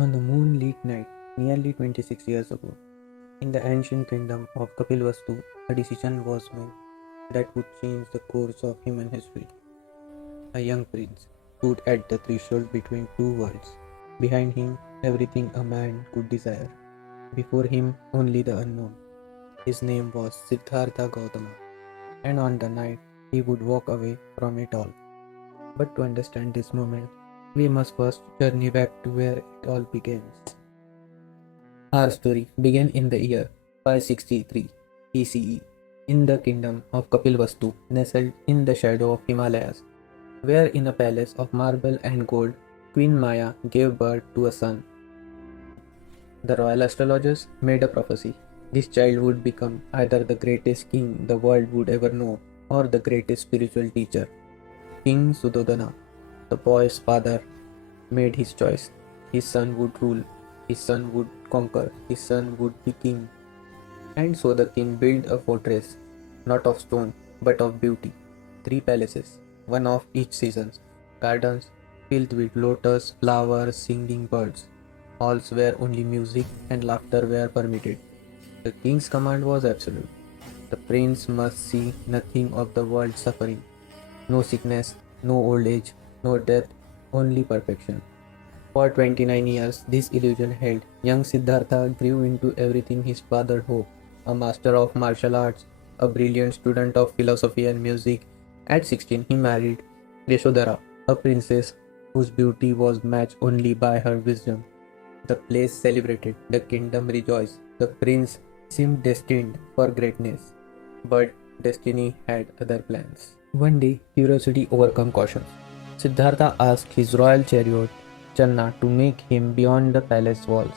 On the moonlit night, nearly 26 years ago, in the ancient kingdom of Kapilvastu, a decision was made that would change the course of human history. A young prince stood at the threshold between two worlds. Behind him, everything a man could desire. Before him, only the unknown. His name was Siddhartha Gautama, and on the night, he would walk away from it all. But to understand this moment, we must first journey back to where it all begins. Our story began in the year 563 BCE in the kingdom of Kapilvastu, nestled in the shadow of Himalayas, where in a palace of marble and gold, Queen Maya gave birth to a son. The royal astrologers made a prophecy. This child would become either the greatest king the world would ever know or the greatest spiritual teacher. King Suddhodana, the boy's father, made his choice. His son would rule, his son would conquer, his son would be king. And so the king built a fortress, not of stone, but of beauty. Three palaces, one of each season, gardens filled with lotus, flowers, singing birds, halls where only music and laughter were permitted. The king's command was absolute. The prince must see nothing of the world's suffering. No sickness, no old age, no death, only perfection. For 29 years, this illusion held. Young Siddhartha grew into everything his father hoped, a master of martial arts, a brilliant student of philosophy and music. At 16, he married Yashodhara, a princess whose beauty was matched only by her wisdom. The place celebrated, the kingdom rejoiced. The prince seemed destined for greatness, but destiny had other plans. One day, curiosity overcame caution. Siddhartha asked his royal chariot, Channa, to make him beyond the palace walls.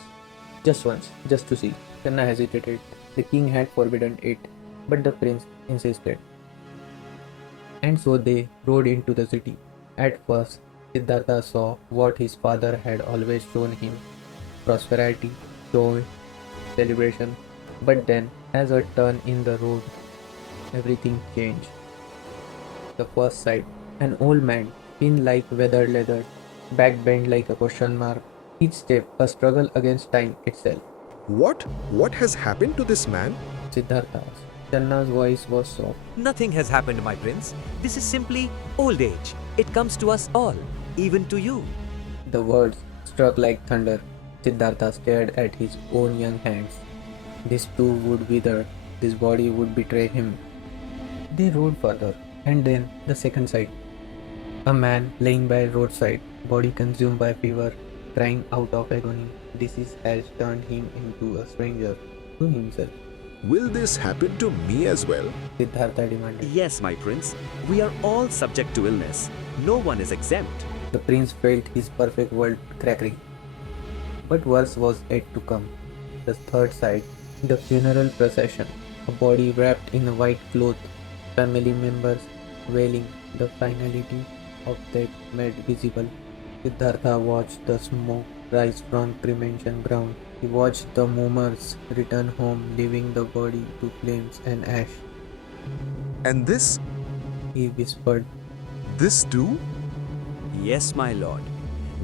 Just once, just to see. Channa hesitated. The king had forbidden it, but the prince insisted. And so they rode into the city. At first, Siddhartha saw what his father had always shown him: prosperity, joy, celebration. But then, as a turn in the road, everything changed. The first sight, an old man, thin like weathered leather, back bent like a question mark, each step a struggle against time itself. What? What has happened to this man? Siddhartha asked. Channa's voice was soft. Nothing has happened, my prince. This is simply old age. It comes to us all, even to you. The words struck like thunder. Siddhartha stared at his own young hands. This too would wither, this body would betray him. They rode further, and then the second sight. A man laying by roadside, body consumed by fever, crying out of agony. Disease has turned him into a stranger to himself. Will this happen to me as well? Siddhartha demanded. Yes, my prince. We are all subject to illness. No one is exempt. The prince felt his perfect world crackling. But worse was yet to come. The third sight, the funeral procession, a body wrapped in a white cloth, family members wailing, the finality of death made visible. Siddhartha watched the smoke rise from cremation ground. He watched the mourners return home, leaving the body to flames and ash. And He whispered. this too? Yes, my lord.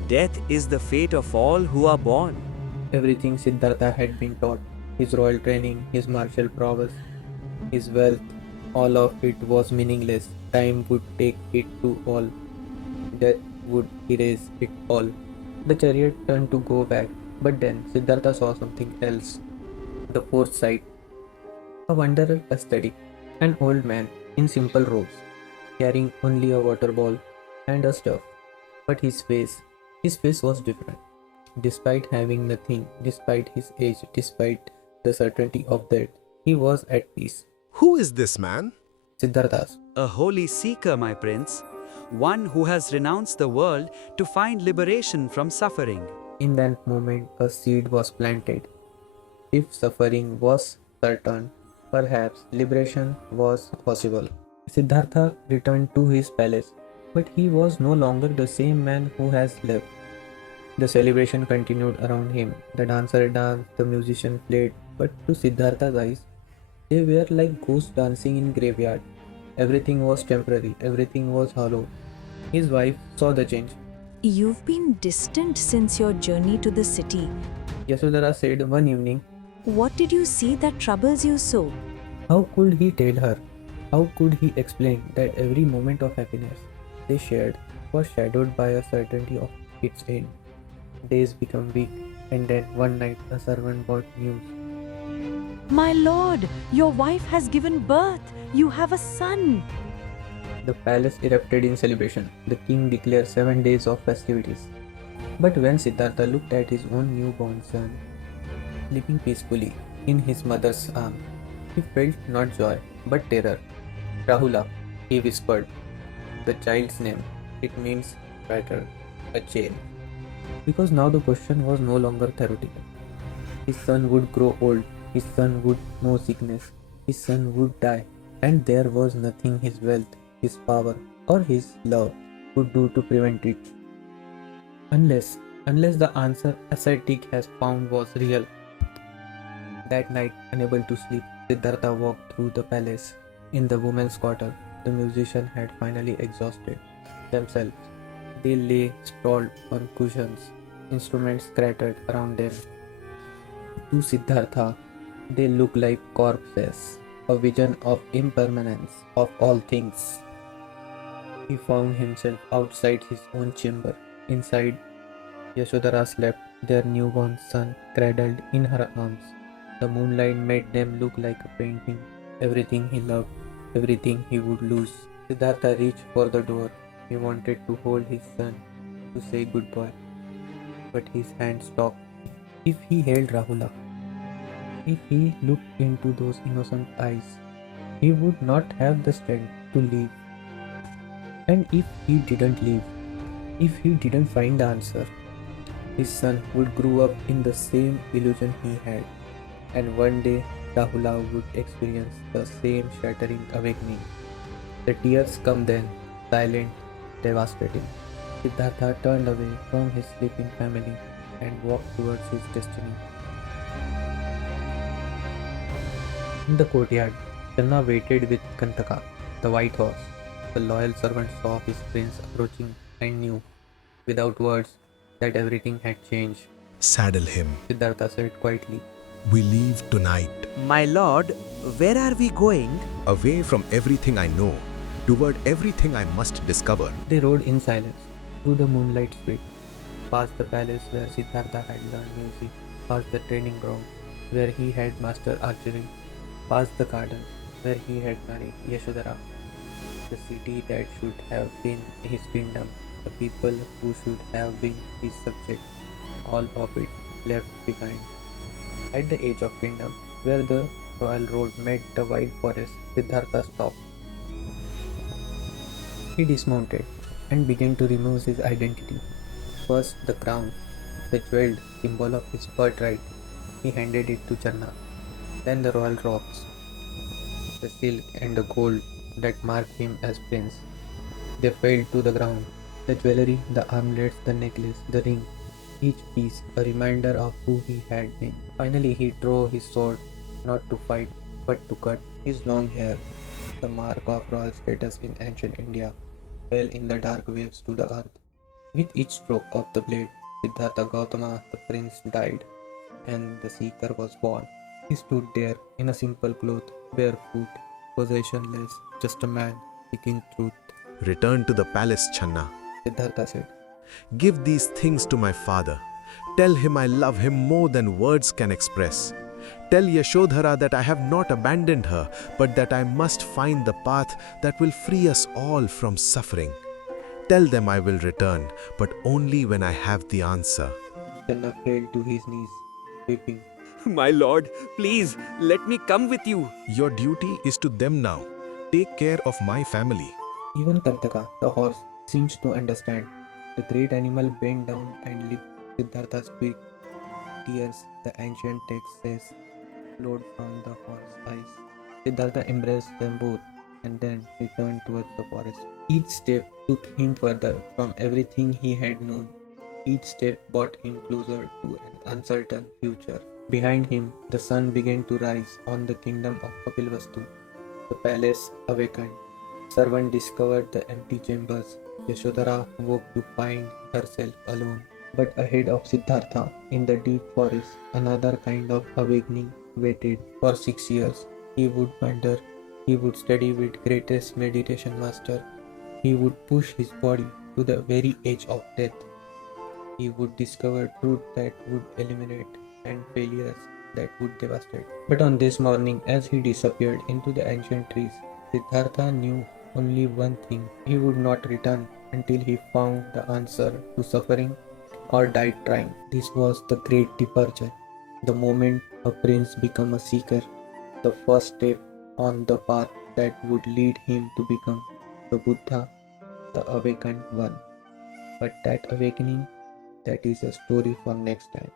Death is the fate of all who are born. Everything Siddhartha had been taught, his royal training, his martial prowess, his wealth, all of it was meaningless. Time would take it to all. Death would erase it all. The chariot turned to go back, but then Siddhartha saw something else. The fourth sight. A wanderer aesthetic, an old man in simple robes, carrying only a water ball and a staff. But his face was different. Despite having nothing, despite his age, despite the certainty of death, he was at peace. Who is this man? Siddhartha asked. A holy seeker, my prince. One who has renounced the world to find liberation from suffering. In that moment, a seed was planted. If suffering was certain, perhaps liberation was possible. Siddhartha returned to his palace, but he was no longer the same man who has left. The celebration continued around him. The dancer danced, the musician played, but to Siddhartha's eyes, they were like ghosts dancing in graveyard. Everything was temporary, everything was hollow. His wife saw the change. You've been distant since your journey to the city. Yashodhara said one evening. What did you see that troubles you so? How could he tell her? How could he explain that every moment of happiness they shared was shadowed by a certainty of its end? Days become weak, and then one night a servant brought news. My lord, your wife has given birth. You have a son. The palace erupted in celebration. The king declared 7 days of festivities. But when Siddhartha looked at his own newborn son, sleeping peacefully in his mother's arms, he felt not joy, but terror. Rahula, he whispered, the child's name. It means better, a chain. Because now the question was no longer theoretical. His son would grow old, his son would know sickness, his son would die, and there was nothing his wealth, his power, or his love could do to prevent it. Unless the answer ascetic has found was real. That night, unable to sleep, Siddhartha walked through the palace. In the women's quarter, the musicians had finally exhausted themselves. They lay sprawled on cushions, instruments scattered around them. To Siddhartha, they looked like corpses, a vision of impermanence of all things. He found himself outside his own chamber. Inside, Yashodhara slept, their newborn son cradled in her arms. The moonlight made them look like a painting. Everything he loved, everything he would lose. Siddhartha reached for the door. He wanted to hold his son, to say goodbye. But his hand stopped. If he held Rahula, if he looked into those innocent eyes, he would not have the strength to leave. And if he didn't leave, if he didn't find the answer, his son would grow up in the same illusion he had. And one day, Rahula would experience the same shattering awakening. The tears come then, silent, devastating. Siddhartha turned away from his sleeping family and walked towards his destiny. In the courtyard, Channa waited with Kantaka, the white horse. The loyal servant saw his prince approaching and knew, without words, that everything had changed. Saddle him. Siddhartha said quietly. We leave tonight. My lord, where are we going? Away from everything I know, toward everything I must discover. They rode in silence through the moonlight street, past the palace where Siddhartha had learned music, past the training ground where he had mastered archery, past the garden where he had married Yashodhara, the city that should have been his kingdom, the people who should have been his subjects, all of it left behind. At the edge of kingdom, where the royal road met the wild forest, Siddhartha stopped. He dismounted and began to remove his identity. First the crown, the jeweled symbol of his birthright. He handed it to Channa. Then the royal robes, the silk and the gold that marked him as prince. They fell to the ground. The jewelry, the armlets, the necklace, the ring, each piece a reminder of who he had been. Finally he drew his sword, not to fight, but to cut. His long hair, the mark of royal status in ancient India, fell in the dark waves to the earth. With each stroke of the blade, Siddhartha Gautama, the prince, died, and the seeker was born. He stood there in a simple cloth, barefoot, possessionless, just a man seeking truth. Return to the palace, Channa. Siddhartha said. Give these things to my father. Tell him I love him more than words can express. Tell Yashodhara that I have not abandoned her, but that I must find the path that will free us all from suffering. Tell them I will return, but only when I have the answer. Channa fell to his knees, weeping. My lord, please, let me come with you. Your duty is to them now. Take care of my family. Even Kantaka, the horse, seems to understand. The great animal bent down and licked Siddhartha's beak. Tears, the ancient text says, flowed from the horse's eyes. Siddhartha embraced them both and then returned towards the forest. Each step took him further from everything he had known. Each step brought him closer to an uncertain future. Behind him, the sun began to rise on the kingdom of Kapilvastu. The palace awakened. Servant discovered the empty chambers. Yashodhara woke to find herself alone. But ahead of Siddhartha, in the deep forest, another kind of awakening waited. For 6 years, he would wander, he would study with greatest meditation master, he would push his body to the very edge of death. He would discover truth that would eliminate and failures that would devastate. But on this morning, as he disappeared into the ancient trees, Siddhartha knew only one thing: he would not return until he found the answer to suffering or died trying. This was the great departure, the moment a prince became a seeker, the first step on the path that would lead him to become the Buddha, the awakened one. But that awakening, that is a story for next time.